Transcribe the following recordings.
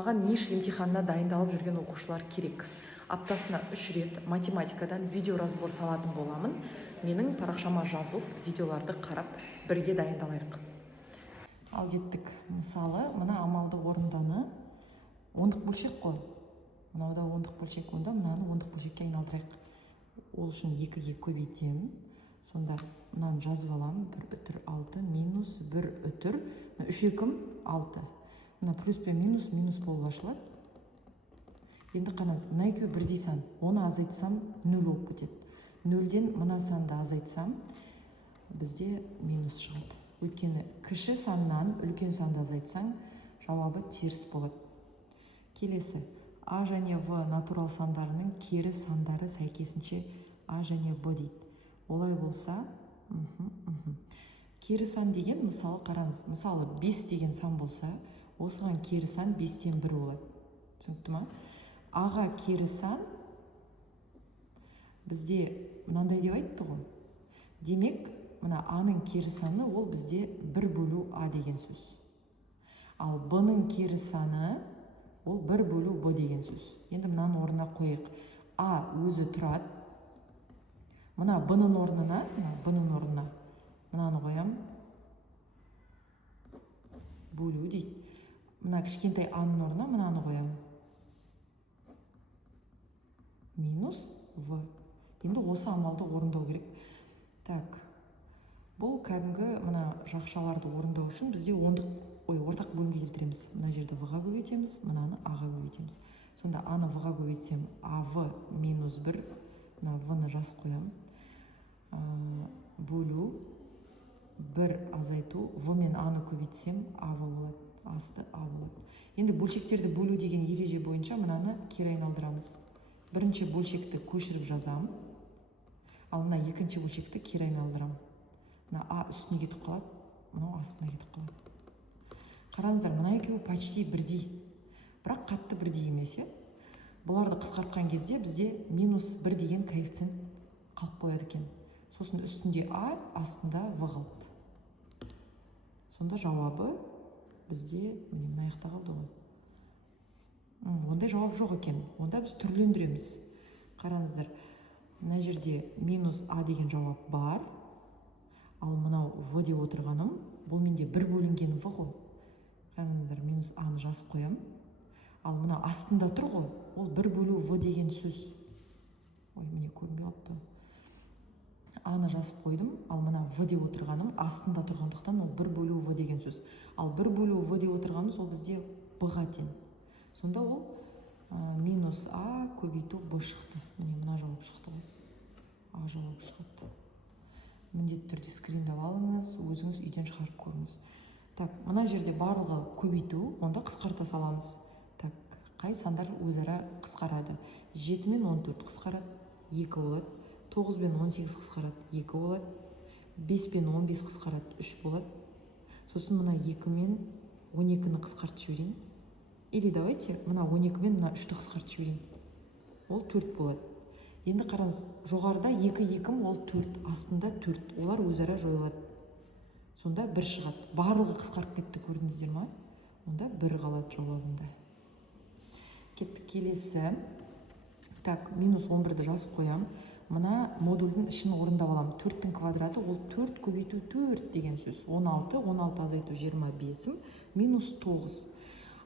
Маған НИШ емтиханына дайындалып жүрген оқушылар керек. Аптасына 3 рет математикадан видео разбор салатын боламын. Менің парақшама жазылып, видеоларды қарап, бірге дайындалайық. Ал кеттік. Мысалы, мына амалды орынданы ондық бөлшек қой. Мынауда ондық бөлшек, онда мынаны ондық бөлшекке айналдырайық. Ол үшін 2-ге көбейтемін. Сонда мынаны жазып аламын. 1/6 минус 1/3. 3 кім? 6. Мына плюс пен минус болып ашылады. Енді қараңыз, мына екеуі бірдей сан. Оны азайтсам 0 болып кетеді. 0-ден мына санды азайтсам, бізде минус шығады. Өйткені кіші саннан үлкен санды азайтсаң, жауабы теріс болады. Келесі, А және В натурал сандарының кері сандары сәйкесінше А және Б дейді. Олай болса, кері сан деген, мысалы қараңыз, мысалы 5 деген сан болса, осыған кері сан 5-тен 1 болады. Түсінікті ма? Аға кері сан бізде мынандай деп айтты ғой. Демек, мына Аның кері саны ол бізде 1 бөлу А деген сөз. Ал Б-ның кері саны ол 1 бөлу Б деген сөз. Енді мынаны орнына қойық. А өзі тұрады. Мына Б-ның орнына, мынаны қоям. Бөлу дейді. Мына кішкентай А-ның орнына мынаны қоям. Минус В. Енді осы амалды орындау керек. Так. Бұл кәдімгі мына жақшаларды орындау үшін бізде ортақ бөлімге келтіреміз. Мына жерді В-ға көбейтеміз, мынаны А-ға көбейтеміз. Сонда А-ны В-ға көбейтсем, АВ минус 1, мына В-ны жазып қоям. Бөлу 1 азайту, В мен А-ны көбейтсем, АВ болады. Асты А болады. Енді бөлшектерді бөлу деген ереже бойынша мынаны кері айналдырамыз. Бірінші бөлшекті көшіріп жазам, ал мына екінші бөлшекті кері айналдырам. Мына А үстіне кетіп қалады, мынау астына кетіп қалады. Қараңыздар, мына екеуі почти бірдей, бірақ қатты бірдей емес. Бұларды қысқартқан кезде бізде минус 1 деген коэффициент қалып қояды екен. Сосын үстінде А, астында В қалды. Сонда жауабы бізде мына жақта қалды ғой. Ондай жауап жоқ екен. Онда біз түрлендіреміз. Қараңыздар, мына жерде минус А деген жауап бар. Ал мынау В деп отырғаным, бұл менде 1 бөлінген В ғой. Қараңыздар, минус А-ны жазып қоям. Ал мына астында тұр ғой, ол 1 бөлу В деген сөз. Міне көрінбей қалыпты. А-ны жазып қойдым, ал мына В деп отырғаным астында тұрғандықтан ол 1 бөлу В деген сөз. Ал 1 бөлу В деп отырғанымыз ол бізде Б-ға тең. Сонда ол минус А көбейту Б шықты. Міне мына жауап шықты ғой. А жауап шықты. Міндетті түрде скриндап алыңыз, өзіңіз үйден шығарып көріңіз. Так, мына жерде барлығы көбейту, онда қысқарта саламыз. Так, қай сандар өзара қысқарады? 7 мен 14 қысқарады, 2 болады. 9 пен 18 қысқарады, 2 болады. 5 пен 15 қысқарады, 3 болады. Сосын мына 2 мен 12-ні қысқартып жіберейін. Или давайте мына 12 мен мына 3-ті қысқартып жіберейін. Ол 4 болады. Енді қараңыз, жоғарыда 2 ол 4, астында 4. Олар өзара жойылады. Сонда 1 шығады. Барлығы қысқарып кетті, көрдіңіздер ма? Онда 1 қалады жауабында. Кеттік келесі. Так, минус 11-ді жазып қоям. Мына модульдің ішін орындап алам. 4-тің квадраты ол 4 көбейту 4 деген сөз. 16 азайту 25, минус 9.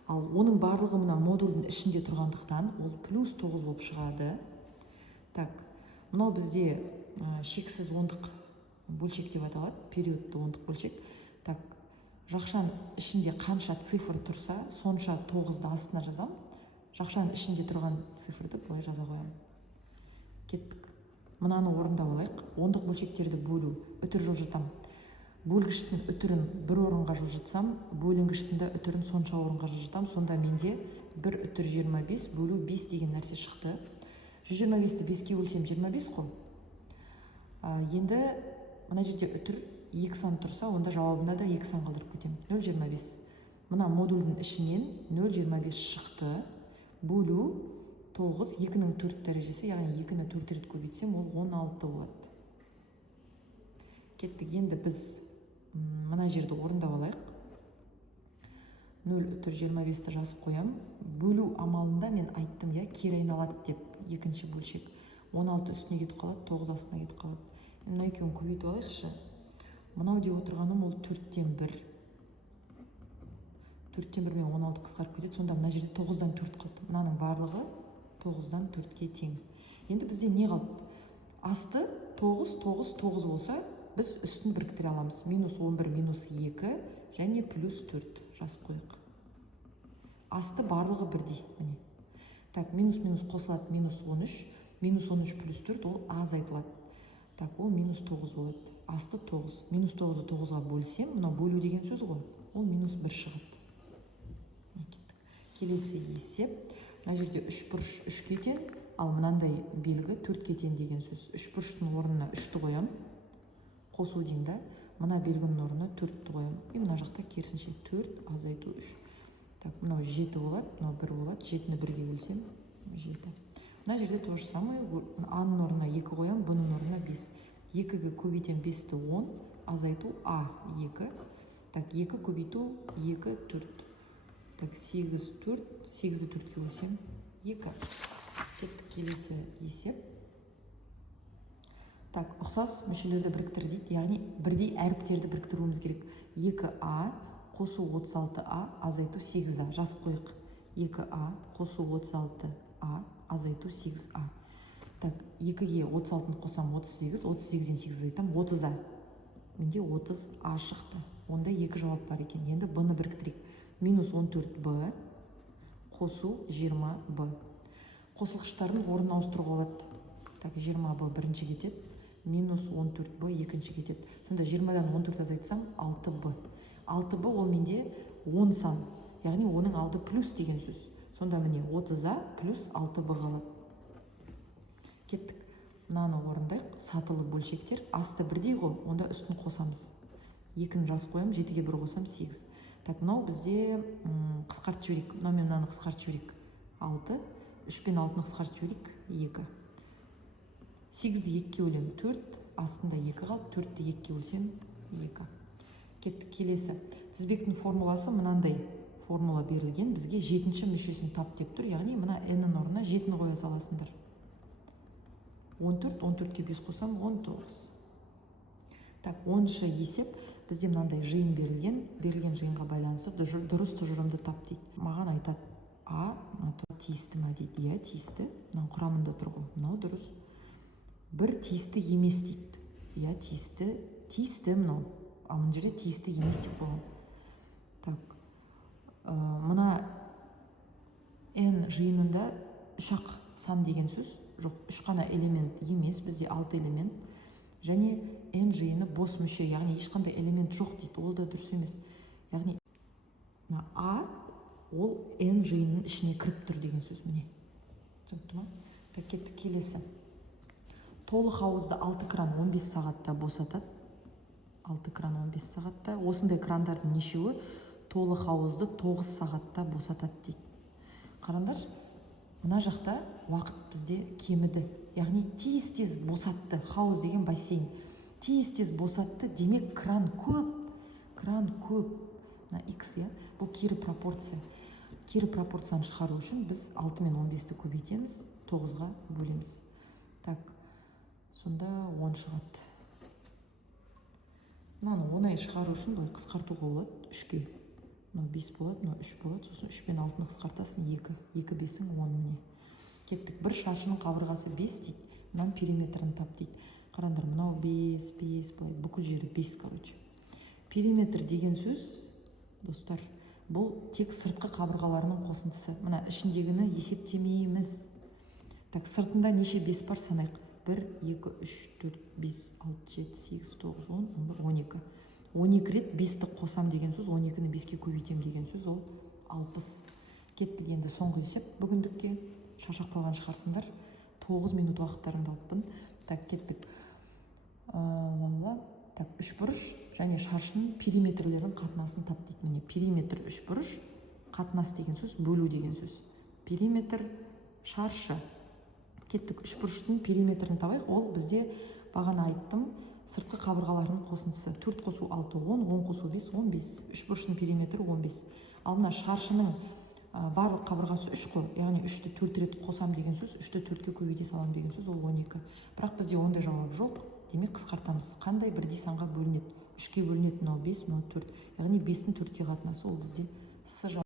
Ал оның барлығы мына модульдің ішінде тұрғандықтан ол плюс 9 болып шығады. Так, мынау бізде шексіз ондық бөлшек деп аталады, периодты ондық бөлшек. Так, жақшаның ішінде қанша цифр тұрса, сонша 9-ды астына жазам. Жақшаның ішінде тұрған цифрды былай жаза қоям. Кеттік. Мынаны орындап алайық. Ондық бөлшектерді бөлу, үтір жылжытам. Бөлгіштің үтірін 1 орынға жылжытсам, бөлінгіштің де үтірін сонша орынға жылжытам. Сонда менде 1 үтір 25 бөлу 5 деген нәрсе шықты. 125-ті 5-ке бөлсем 25 қой. Енді мына жерде үтір 2 сан тұрса, онда жауабында да 2 сан қалдырып кетем. 0,25. Мына модульдің ішінен 0,25 шықты. Бөлу 9, 2-ның 4 дәрежесі, яғни 2-ні 4 рет көбейтсем, ол 16 болады. Кеттік, енді біз мына жерді орындап алайық. 0,25-ті жазып қоямын. Бөлу амалында мен айттым, я, кері айналады деп. Екінші бөлшек 16 үстіне кетіп қалады, 9 астына кетіп қалады. Мына екеуін көбейтіп алайықшы. Мынау деп отырғаным ол 4-тен 1. 4-тен 1 мен 16 қысқарып кетеді. Сонда мына жерде 9-дан 4 қалды. Мынаның барлығы 9-дан 4-ке тең. Енді бізде не қалды? Асты 9, 9, 9 болса, біз үстін біріктіре аламыз. -11, -2 және +4 жазып қойық. Асты барлығы бірдей. Міне. Так, минус қосылады, -13. -13 +4 ол азайтылады. Так, ол -9 болады. Асты 9. -9-ды 9-ға бөлсем, мынау бөлу деген сөз ғой. Ол -1 шығады. Келесі есеп. Мына жерде 3 бұрыш 3-ке тең, ал мынандай белгі 4-ке тең деген сөз. 3 бұрыштың орнына 3-ті қоям. Қосу деймін да. Мына белгінің орнына 4-ті қоям. И мына жақта керісінше 4 азайту 3. Так, мынау 7 болады, мынау 1 болады. 7-ні 1-ге бөлсем, 7. Мына жерде то же самое. А-ның орнына 2 қоям, Б-ның орнына 5. 2-ге көбейтем 5-ті 10, азайту А 2. Так, 2 көбейту 2, 4. Так, 8, 4. 8-ді 4-ке бөлсем, 2. Кеттік келесі есеп. Так, ұқсас мүшелерді біріктір дейді. Яғни бірдей әріптерді біріктіруіміз керек. 2А қосу 36А азайту 8А. Жазып қойық. 2А қосу 36А азайту 8А. Так, 2-ге 36-ны қосам 38, 38-ден 8 азайтам 30А. Менде 30А шықты. Онда 2 жауап бар екен. Енді Б-ны біріктірейік. -14Б қосу 20Б. Қосылғыштардың орнын ауыстыруға болады. Так, 20Б бірінші кетеді, -14Б екінші кетеді. Сонда 20-дан 14 азайтсам 6Б. 6Б ол менде 10 сан. Яғни оның алды плюс деген сөз. Сонда міне 30А плюс 6Б қалады. Кеттік. Мынаны орындайық. Сатылы бөлшектер. Асты бірдей ғой, онда үстін қосамыз. 2-ні жазып қоям, 7-ге 1 қосам 8. Так, мынау бізде қысқартып жіберейік. Мынау мен мынаны қысқартып жіберейік. 6. 3 пен 6-ны қысқартып жіберейік. 2. 8-ді 2-ке бөлем 4. Астында 2 қалды. 4-ті 2-ке бөлсем 2. Кеттік келесі. Тізбектің формуласы мынандай формула берілген. Бізге 7-ші мүшесін тап деп тұр. Яғни мына n-ның орнына 7-ні қоя саласыңдар. 14, 14-ке 5 қосам 19. Так, 10-шы есеп. Бізде мынандай жиын берілген. Берілген жиынға байланысты дұрыс тұжырымды тап дейді. Маған айтады, А тиісті ма дейді. Иә, тиісті. Мынау құрамында тұр ғой. Мынау дұрыс. Бір тиісті емес дейді. Иә, тиісті. Тиісті мынау. А мына жерде тиісті емес деп қойған. Так. Мына n жиынында 3-ақ сан деген сөз. Жоқ, 3 қана элемент емес, бізде 6 элемент. Және n жиыны бос мүше, яғни ешқандай элемент жоқ дейді. Ол да дұрыс емес. Яғни А ол n жиынының ішіне кіріп тұр деген сөз. Міне. Түсінікті ма? Так, кеттік келесі. Толық ауызды 6 кран 15 сағатта босатады. 6 кран 15 сағатта. Осындай крандардың нешеуі толық ауызды 9 сағатта босатады дейді. Қараңдар, мына жақта уақыт бізде кеміді. Яғни тез-тез босатты. Хауыз деген бассейн. Тез-тез босатты. Демек кран көп. Кран көп. Мына X, иә? Бұл кері пропорция. Кері пропорцияны шығару үшін біз 6 мен 15-ті көбейтеміз, 9-ға бөлеміз. Так, сонда 10 шығады. Мынаны оңай шығару үшін былай қысқартуға болады 3-ке. Мынау 5 болады, мынау 3 болады. Сосын 3 пен 6-ны қысқартасың 2. 2 5-ің 10 міне. Кеттік. Бір шаршының қабырғасы 5 дейді. Мынан периметрін тап дейді. Қараңдар, мынау 5, 5, былай бүкіл жері 5, короче. Периметр деген сөз, достар, бұл тек сыртқы қабырғаларының қосындысы. Мына ішіндегіні есептемейміз. Так, сыртында неше 5 бар санайық. 1, 2, 3, 4, 5, 6, 7, 8, 9, 10, 11, 12. 12 рет 5-ті қосам деген сөз, 12-ні 5-ке көбейтем деген сөз, ол 60. Кеттік енді соңғы есеп бүгіндікке. Шаршап қалған шығарсыңдар. 9 минут уақыттарыңды алыппын. Так, кеттік. Так, 3 бұрыш және шаршының периметрлерінің қатынасын тап дейді. Міне, периметр 3 бұрыш, қатынас деген сөз, бөлу деген сөз. Периметр, шаршы. Кеттік, 3 бұрыштың периметрін табайық. Ол бізде бағана айттым, сыртқы қабырғаларының қосындысы. 4 қосу 6, 10, 10 қосу 5, 15. 3 бұрыштың периметрі 15. ал мына шаршының барлық қабырғасы 3 қой, яғни 3-ті 4 рет қосам деген сөз, 3-ті 4-ке көбейте салам деген сөз, ол 12. Бірақ бізде ондай жауап жоқ, демек қысқартамыз. Қандай бірдей санға бөлінеді? 3-ке бөлінеді, мынау 5, мынау 4. Яғни 5-тің 4-ке қатынасы ол бізде С